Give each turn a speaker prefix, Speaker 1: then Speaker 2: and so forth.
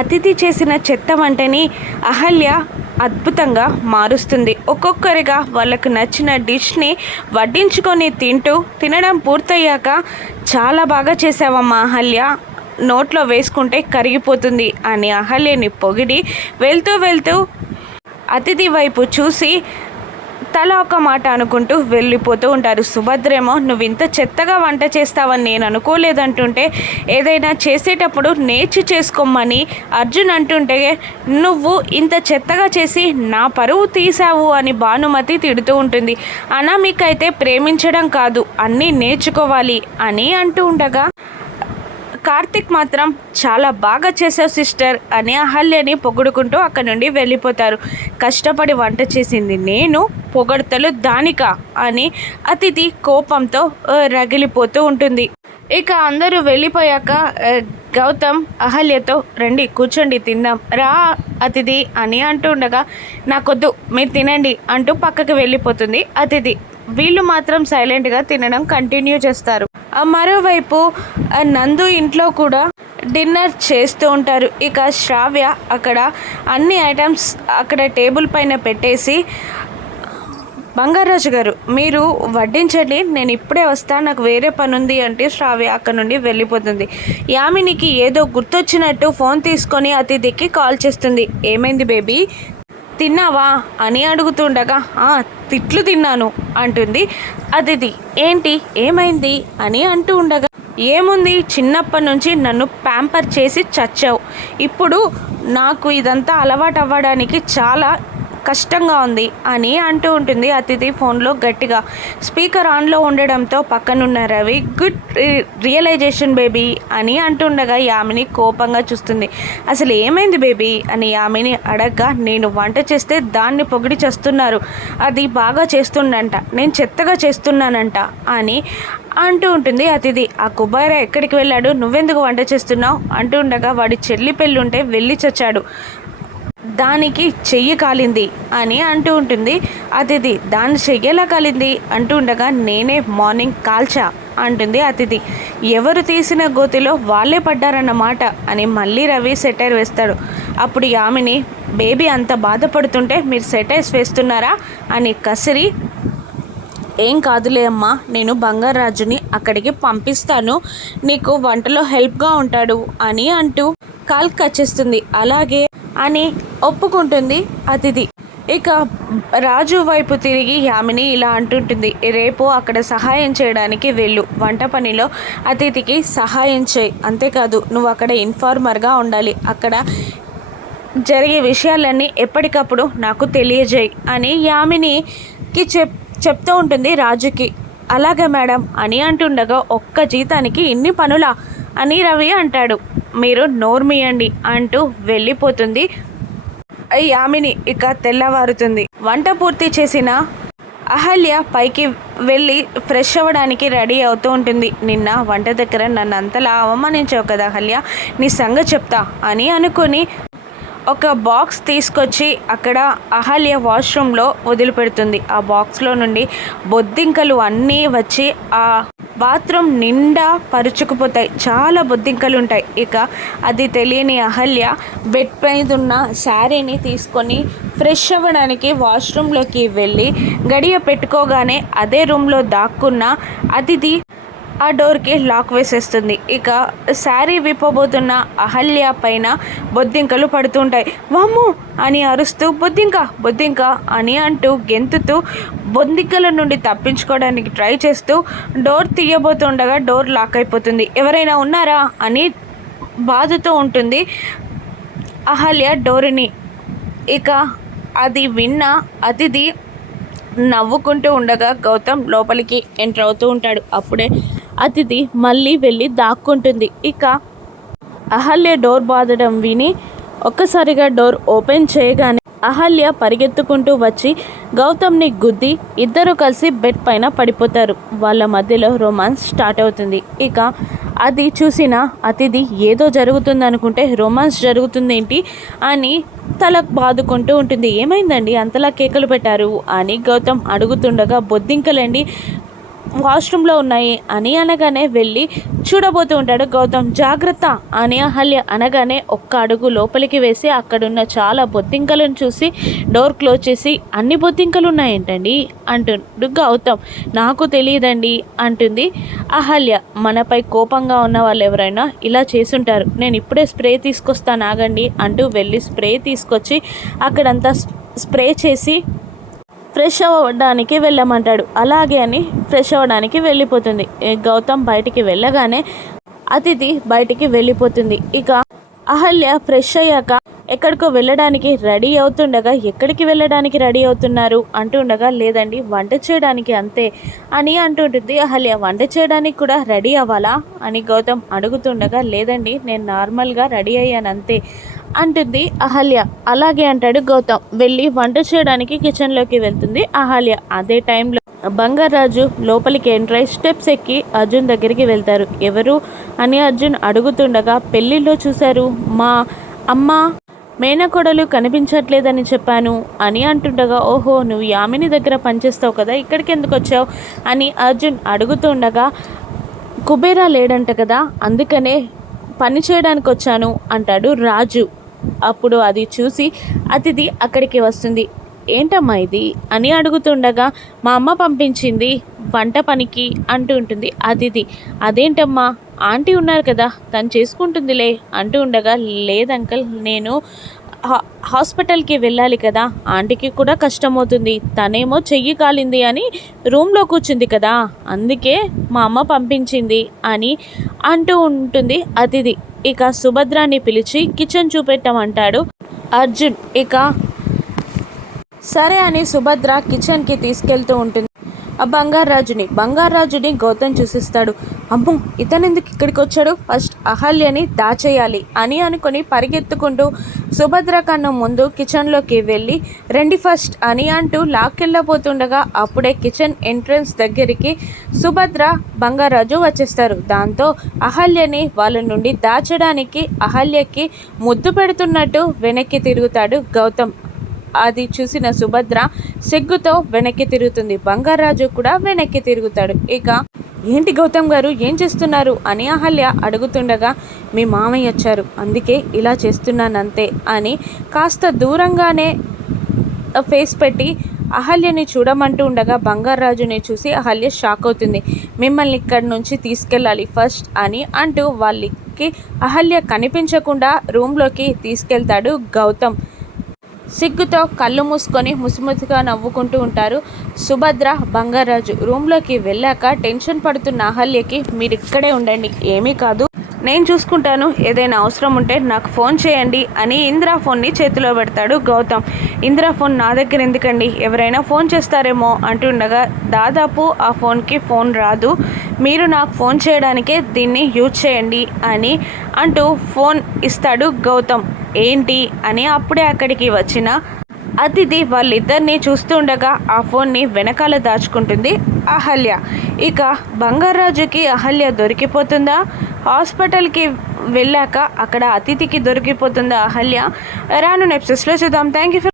Speaker 1: అతిథి చేసిన చెత్త వంటని అహల్య అద్భుతంగా మారుస్తుంది. ఒక్కొక్కరిగా వాళ్ళకు నచ్చిన డిష్ని వడ్డించుకొని తింటూ తినడం పూర్తయ్యాక చాలా బాగా చేసావమ్మా అహల్య. నోట్లో వేసుకుంటే కరిగిపోతుంది అని అహల్యని పొగిడి వెళ్తూ వెళ్తూ అతిథి వైపు చూసి తల ఒక మాట అనుకుంటూ వెళ్ళిపోతూ ఉంటారు. సుభద్రేమో నువ్వు ఇంత చెత్తగా వంట చేస్తావని నేను అనుకోలేదంటుంటే ఏదైనా చేసేటప్పుడు నేర్చి చేసుకోమని అర్జున్ అంటుంటే నువ్వు ఇంత చెత్తగా చేసి నా పరువు తీసావు అని భానుమతి తిడుతూ ఉంటుంది. అనామికైతే ప్రేమించడం కాదు అన్నీ నేర్చుకోవాలి అని అంటూ ఉండగా కార్తిక్ మాత్రం చాలా బాగా చేసావు సిస్టర్ అని అహల్యని పొగుడుకుంటూ అక్కడి నుండి వెళ్ళిపోతారు. కష్టపడి వంట చేసింది నేను పొగడతలు దానిక అని అతిథి కోపంతో రగిలిపోతూ ఉంటుంది. ఇక అందరూ వెళ్ళిపోయాక గౌతమ్ అహల్యతో రండి కూర్చోండి తిందాం. రా అతిథి అని అంటూ ఉండగా నాకొద్దు మీరు తినండి అంటూ పక్కకి వెళ్ళిపోతుంది అతిథి. వీళ్ళు మాత్రం సైలెంట్గా తినడం కంటిన్యూ చేస్తారు. ఆ మరోవైపు నందు ఇంట్లో కూడా డిన్నర్ చేస్తూ ఉంటారు. ఇక శ్రావ్య అక్కడ అన్ని ఐటమ్స్ అక్కడ టేబుల్ పైన పెట్టేసి బంగారాజు గారు మీరు వడ్డించండి నేను ఇప్పుడే వస్తాను నాకు వేరే పని ఉంది అంటే శ్రావ్య అక్కడ నుండి వెళ్ళిపోతుంది. యామినికి ఏదో గుర్తొచ్చినట్టు ఫోన్ తీసుకొని అతిథికి కాల్ చేస్తుంది. ఏమైంది బేబీ? తిన్నావా? అని అడుగుతుండగా "ఆ, తిట్లు తిన్నాను అంటుంది అతిథి. ఏంటి? ఏమైంది? అని అంటూ ఉండగా ఏముంది? చిన్నప్పటి నుంచి నన్ను ప్యాంపర్ చేసి చచ్చావు. ఇప్పుడు నాకు ఇదంతా అలవాటు అవ్వడానికి చాలా కష్టంగా ఉంది అని అంటూ ఉంటుంది అతిథి ఫోన్లో గట్టిగా. స్పీకర్ ఆన్లో ఉండడంతో పక్కనున్న రవి గుడ్ రియలైజేషన్ బేబీ అని అంటుండగా యామిని కోపంగా చూస్తుంది. అసలు ఏమైంది బేబీ? అని యామిని అడగ్గా. నేను వంట చేస్తే దాన్ని పొగిడి చేస్తున్నారు. అది బాగా చేస్తుండంట. నేను చెత్తగా చేస్తున్నానంట అని అంటూ ఉంటుంది అతిథి. ఆ కుబారా ఎక్కడికి వెళ్ళాడు? నువ్వెందుకు వంట చేస్తున్నావు? అంటూ ఉండగా వాడి చెల్లి పెళ్ళి ఉంటే వెళ్ళి చచ్చాడు. దానికి చెయ్యి కాలింది అని అంటూ ఉంటుంది. అతిథి దాని చెయ్యేలా కాలింది? అంటూ ఉండగా నేనే మార్నింగ్ కాల్చా అంటుంది అతిథి. ఎవరు తీసిన గోతిలో వాళ్ళే పడ్డారన్నమాట అని మళ్ళీ రవి సెటైర్ వేస్తాడు. అప్పుడు యామిని బేబీ అంత బాధపడుతుంటే మీరు సెటైర్స్ వేస్తున్నారా? అని కసిరి ఏం కాదులే అమ్మా నేను బంగారాజుని అక్కడికి పంపిస్తాను నీకు వంటలో హెల్ప్గా ఉంటాడు అని అంటూ కాల్ కచ్చేస్తుంది. అలాగే అని ఒప్పుకుంటుంది అతిథి. ఇక రాజు వైపు తిరిగి యామిని ఇలా అంటుంటుంది రేపు అక్కడ సహాయం చేయడానికి వెళ్ళు. వంట పనిలో అతిథికి సహాయం చేయి. అంతేకాదు నువ్వు అక్కడ ఇన్ఫార్మర్గా ఉండాలి. అక్కడ జరిగే విషయాలన్నీ ఎప్పటికప్పుడు నాకు తెలియజేయి అని యామినికి చెప్ చెప్తూ ఉంటుంది రాజుకి. అలాగే మేడం అని అంటుండగా ఒక్క జీతానికి ఇన్ని పనులా? అని రవి అంటాడు. మీరు నోర్మియండి అంటూ వెళ్ళిపోతుంది యామిని ఇక తెల్లవారుతుంది. వంట పూర్తి చేసిన అహల్య పైకి వెళ్ళి ఫ్రెష్ అవ్వడానికి రెడీ అవుతూ ఉంటుంది. నిన్న వంట దగ్గర నన్ను అంతలా అవమానించావు కదా అహల్య నీ సంగతి చెప్తా అని అనుకుని ఒక బాక్స్ తీసుకొచ్చి అక్కడ అహల్య వాష్రూమ్లో వదిలిపెడుతుంది. ఆ బాక్స్లో నుండి బొద్దింకలు అన్నీ వచ్చి ఆ బాత్రూమ్ నిండా పరుచుకుపోతాయి. చాలా బొద్దింకలు ఉంటాయి ఇక అది తెలియని అహల్య బెడ్ పైన ఉన్న శారీని తీసుకొని ఫ్రెష్ అవ్వడానికి వాష్రూమ్లోకి వెళ్ళి గడియ పెట్టుకోగానే అదే రూమ్లో దాక్కున్న అతిథి ఆ డోర్కి లాక్ వేసేస్తుంది. ఇక శారీ విప్పబోతున్న అహల్య పైన బొద్దింకలు పడుతుంటాయి. వామ్ము! అని అరుస్తూ బొద్దింక బొద్దింక! అని అంటూ గెంతుతూ బొద్దింకల నుండి తప్పించుకోవడానికి ట్రై చేస్తూ డోర్ తీయబోతుండగా డోర్ లాక్ అయిపోతుంది. ఎవరైనా ఉన్నారా? అని బాధతో ఉంటుంది అహల్య డోరుని. ఇక అది విన్న అతిథి నవ్వుకుంటూ ఉండగా గౌతమ్ లోపలికి ఎంటర్ అవుతూ ఉంటాడు. అప్పుడే అతిథి మళ్ళీ వెళ్ళి దాక్కుంటుంది. ఇక అహల్య డోర్ బాదడం విని ఒక్కసారిగా డోర్ ఓపెన్ చేయగానే అహల్య పరిగెత్తుకుంటూ వచ్చి గౌతమ్ని గుద్ది ఇద్దరు కలిసి బెడ్ పైన పడిపోతారు. వాళ్ళ మధ్యలో రొమాన్స్ స్టార్ట్ అవుతుంది. ఇక అది చూసిన అతిథి ఏదో జరుగుతుంది అనుకుంటే రొమాన్స్ జరుగుతుందేంటి అని తల బాదుకుంటూ ఉంటుంది. ఏమైందండి? అంతలా కేకలు పెట్టారు అని గౌతమ్ అడుగుతుండగా బొద్దింకలండి వాష్రూమ్లో ఉన్నాయి అని అనగానే వెళ్ళి చూడబోతూ ఉంటాడు. గౌతమ్ జాగ్రత్త అని అహల్య అనగానే ఒక్క అడుగు లోపలికి వేసి అక్కడున్న చాలా బొద్దింకలను చూసి డోర్ క్లోజ్ చేసి అన్ని బొద్దింకలు ఉన్నాయేంటండి? అంటుండు గౌతమ్. నాకు తెలియదండి అంటుంది అహల్య. మనపై కోపంగా ఉన్న వాళ్ళు ఎవరైనా ఇలా చేసుంటారు నేను ఇప్పుడే స్ప్రే తీసుకొస్తాను ఆగండి అంటూ వెళ్ళి స్ప్రే తీసుకొచ్చి అక్కడంతా స్ప్రే చేసి ఫ్రెష్ అవ్వడానికి వెళ్ళమంటాడు. అలాగే అని ఫ్రెష్ అవ్వడానికి వెళ్ళిపోతుంది. గౌతమ్ బయటికి వెళ్ళగానే అతిథి బయటికి వెళ్ళిపోతుంది. ఇక అహల్య ఫ్రెష్ అయ్యాక ఎక్కడికో వెళ్ళడానికి రెడీ అవుతుండగా ఎక్కడికి వెళ్ళడానికి రెడీ అవుతున్నారు? అంటుండగా లేదండి వంట చేయడానికి అంతే అని అంటుంటుంది అహల్య. వంట చేయడానికి కూడా రెడీ అవ్వాలా? అని గౌతమ్ అడుగుతుండగా లేదండి నేను నార్మల్గా రెడీ అయ్యాను అంతే అంటుంది అహల్య. అలాగే అంటాడు గౌతమ్. వెళ్ళి వంట చేయడానికి కిచెన్లోకి వెళ్తుంది అహల్య. అదే టైంలో బంగారాజు లోపలికి ఎంటర్ అయి స్టెప్స్ ఎక్కి అర్జున్ దగ్గరికి వెళ్తారు. ఎవరు అని అర్జున్ అడుగుతుండగా పెళ్ళిళ్ళలో చూశారు? మా అమ్మ మేనకోడలు కనిపించట్లేదని చెప్పాను అని అంటుండగా ఓహో నువ్వు యామిని దగ్గర పనిచేస్తావు కదా ఇక్కడికి ఎందుకు వచ్చావు? అని అర్జున్ అడుగుతుండగా కుబేరా లేడంట కదా అందుకనే పని చేయడానికి వచ్చాను అంటాడు రాజు. అప్పుడు అది చూసి అతిథి అక్కడికి వస్తుంది. ఏంటమ్మా ఇది? అని అడుగుతుండగా మా అమ్మ పంపించింది వంట పనికి అంటూ ఉంటుంది అతిథి. అదేంటమ్మా? ఆంటీ ఉన్నారు కదా తను చేసుకుంటుందిలే అంటూ ఉండగా లేదంకల్ నేను హా- హాస్పిటల్కి వెళ్ళాలి కదా ఆంటీకి కూడా కష్టమవుతుంది తనేమో చెయ్యి కాలింది అని రూమ్లో కూర్చుంది కదా అందుకే మా అమ్మ పంపించింది అని అంటూ ఉంటుంది అతిథి. ఇక సుభద్రాన్ని పిలిచి కిచెన్ చూపెట్టమంటాడు అర్జున్. ఇక సరే అని సుభద్ర కిచెన్కి తీసుకెళ్తూ ఉంటుంది. ఆ బంగారాజుని బంగారాజుని గౌతమ్ చూసిస్తాడు. అమ్మో ఇతను ఎందుకు ఇక్కడికి వచ్చాడు? ఫస్ట్ అహల్యని దాచేయాలి అని అనుకుని పరిగెత్తుకుంటూ సుభద్ర కన్ను ముందు కిచెన్లోకి వెళ్ళి రండి ఫస్ట్ అని అంటూ లాక్కెళ్ళబోతుండగా అప్పుడే కిచెన్ ఎంట్రన్స్ దగ్గరికి సుభద్ర బంగారాజు వచ్చేస్తారు. దాంతో అహల్యని వాళ్ళ నుండి దాచడానికి అహల్యకి ముద్దు పెడుతున్నట్టు వెనక్కి తిరుగుతాడు గౌతమ్. అది చూసిన సుభద్ర సిగ్గుతో వెనక్కి తిరుగుతుంది. బంగారాజు కూడా వెనక్కి తిరుగుతాడు. ఇక ఏంటి గౌతమ్ గారు? ఏం చేస్తున్నారు? అని అహల్య అడుగుతుండగా మీ మామయ్య వచ్చారు. అందుకే ఇలా చేస్తున్నానంతే అని కాస్త దూరంగానే ఫేస్ పెట్టి అహల్యని చూడమంటూ ఉండగా బంగారాజుని చూసి అహల్య షాక్ అవుతుంది. మిమ్మల్ని ఇక్కడి నుంచి తీసుకెళ్ళాలి ఫస్ట్ అని అంటూ వాళ్ళకి అహల్య కనిపించకుండా రూమ్లోకి తీసుకెళ్తాడు గౌతమ్. సిగ్గుతో కళ్ళు మూసుకొని ముసిముసిగా నవ్వుకుంటూ ఉంటారు. సుభద్ర బంగారాజు రూమ్లోకి వెళ్ళాక టెన్షన్ పడుతున్న అహల్యకి మీరు ఇక్కడే ఉండండి ఏమీ కాదు. నేను చూసుకుంటాను ఏదైనా అవసరం ఉంటే నాకు ఫోన్ చేయండి అని ఇందిరా ఫోన్ని చేతిలో పెడతాడు గౌతమ్. ఇందిరా ఫోన్ నా దగ్గర ఎందుకండి? ఎవరైనా ఫోన్ చేస్తారేమో అంటుండగా దాదాపు ఆ ఫోన్కి ఫోన్ రాదు. మీరు నాకు ఫోన్ చేయడానికే దీన్ని యూజ్ చేయండి అని అంటూ ఫోన్ ఇస్తాడు గౌతమ్. ఏంటి అని అప్పుడే అక్కడికి వచ్చిన అతిథి వాళ్ళిద్దరిని చూస్తుండగా ఆ ఫోన్ని వెనకాల దాచుకుంటుంది అహల్య. ఇక బంగారాజుకి అహల్య దొరికిపోతుందా? హాస్పిటల్కి వెళ్ళాక అక్కడ అతిథికి దొరికిపోతుందా అహల్య? రాను నెప్సెస్లో చూద్దాం. Thank you